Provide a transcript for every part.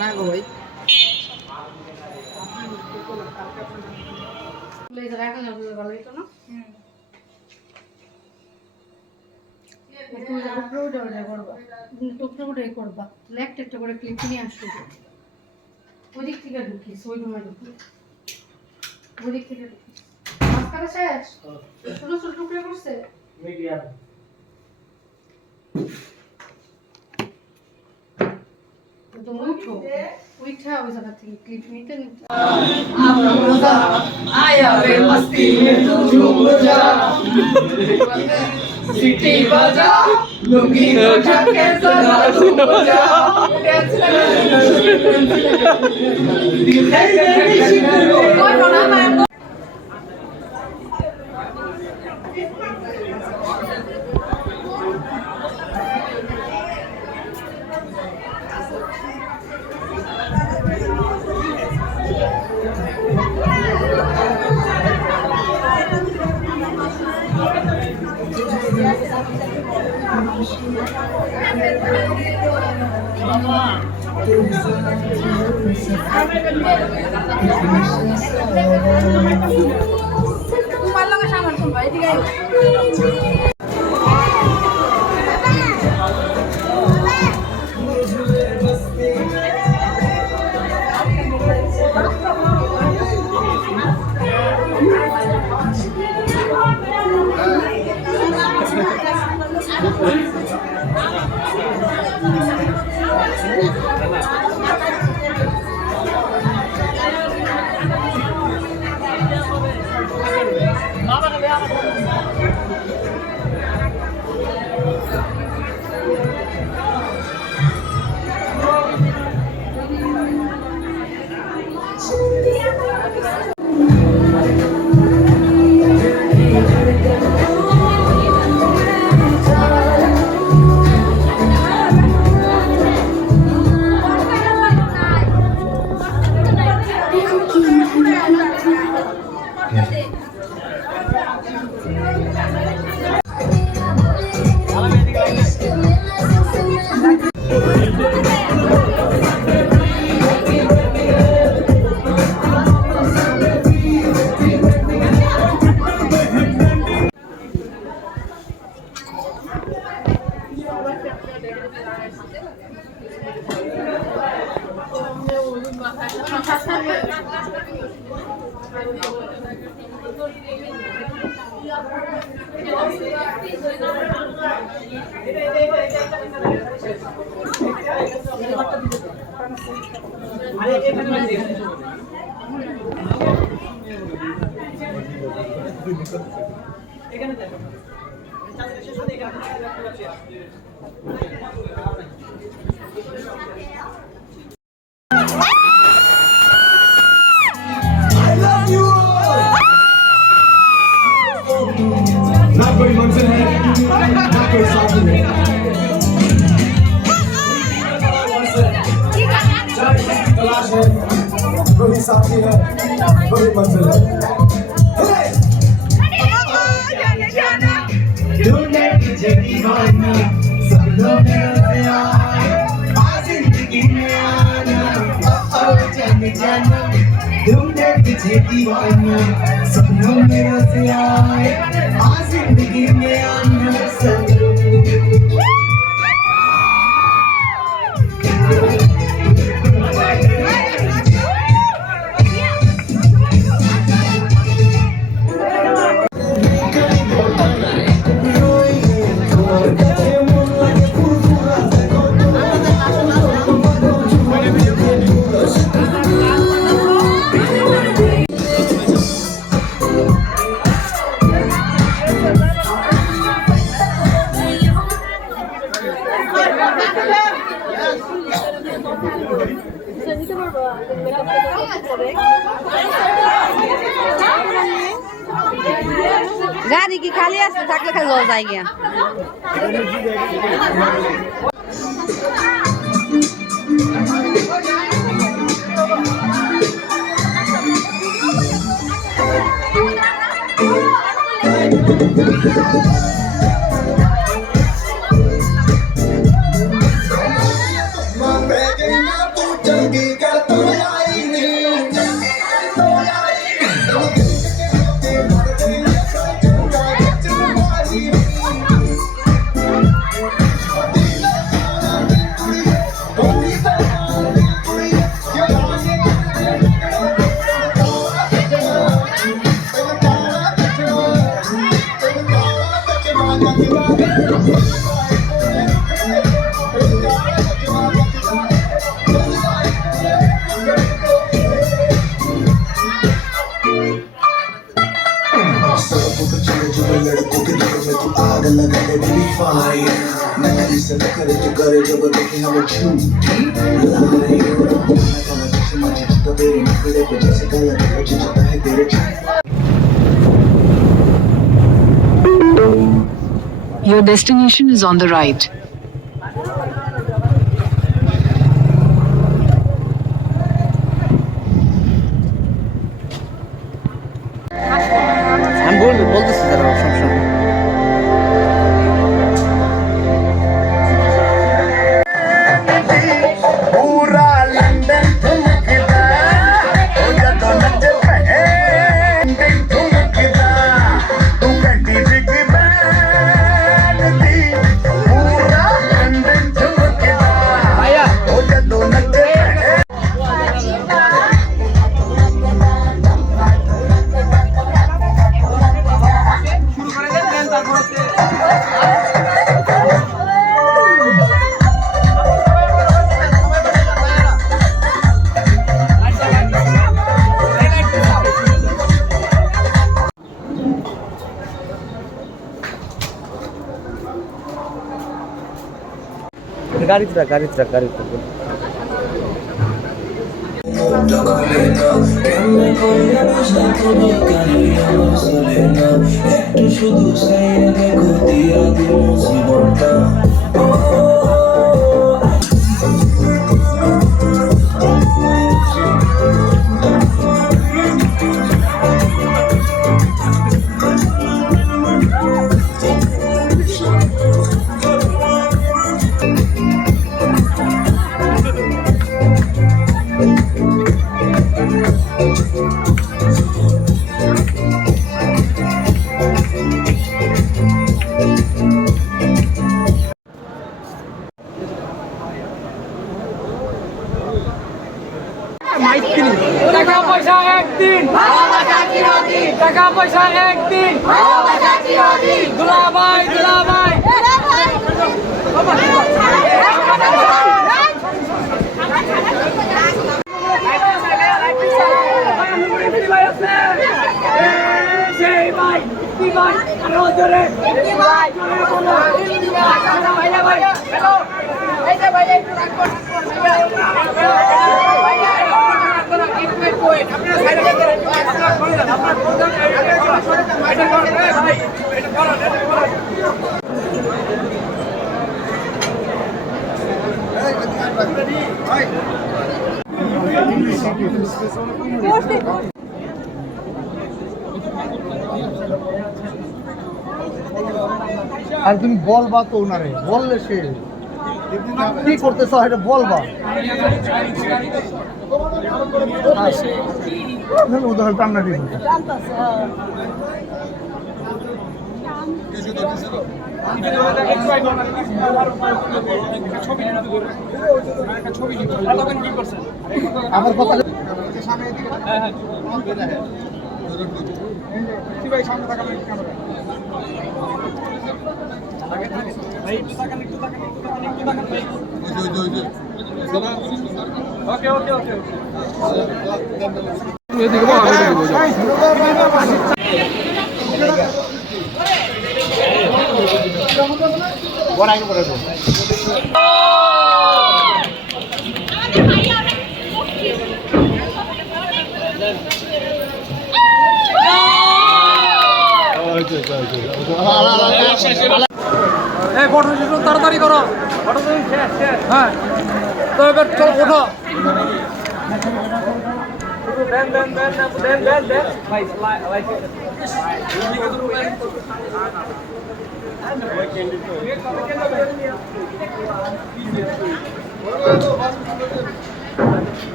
না গো ভাই ভালো হইতো না টুকরোটাই করবা একটা একটা করে ক্লিপ নিয়ে আসবে ওই দিক থেকে ঢুকিস ওই রুমে ঢুকিস ওই দিক থেকে ঢুকিস মাঝখানে শেষ ছোট ছোট টুকরো করছে মিডিয়াম তো উঠো উঠা ওই জায়গা থেকে ক্লিপ নিতে নিতে आया रे मस्ती में तू झूम जा सिटी बजा लुंगी उठा के जरा झूम जा दिल है कोई रोना मैं তোমার লগে সামান শুনবা এদিকে এখানে দেখো শেষ হতে এখানে ना कोई मंजिल है ना कोई साथी है तलाश है कोई साथी है कोई मंजिल है ढूंढे तुझे दीवाना सपनों में रसिया जिंदगी में आना जाने जाना ढूंढे तुझे दीवाना सपनों में रसिया जिंदगी में आना गाड़ी की खाली আছে থাকলে খালি লস আই গিয়া से नखरे तो करे जब देखे हमें झूठी लगाएंगे वो तो मैं काला जैसे मजे तो तेरे नखरे को जैसे काला देखो चिचता है तेरे Your destination is on the right. আমি বলতেছি যারা সমস্যা নেই। पूरा लंदन ठुमकदा ओ जदों नच लंदन ठुमकदा तू कंटी बिग बैंड दी पूरा लंदन ठुमकदा ओ जदों नच গাড়িতে একটু শুধু সাইয়া দেখো দিয়া দিও জীবনটা টাকা পয়সা একদিন টাকা পয়সা একদিন দুলাভাই সেই ভাই কি ভাই আরো জোরে ভাই আর তুমি বলবা তো ওনারে বললে সে কি করতেছ এটা বলবা উদাহরণ আমরা দিব আমার কথা ফটো তাড়াতাড়ি করো হ্যাঁ তো এবার চলো ওঠো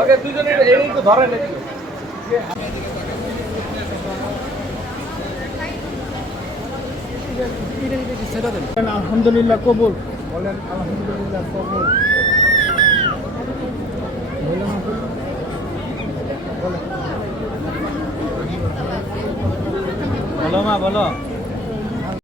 ওকে দুজনে এই তো ধরে নাকি আলহামদুলিল্লাহ কবুল বলেন আলহামদুলিল্লাহ কবুল বলো মা বলো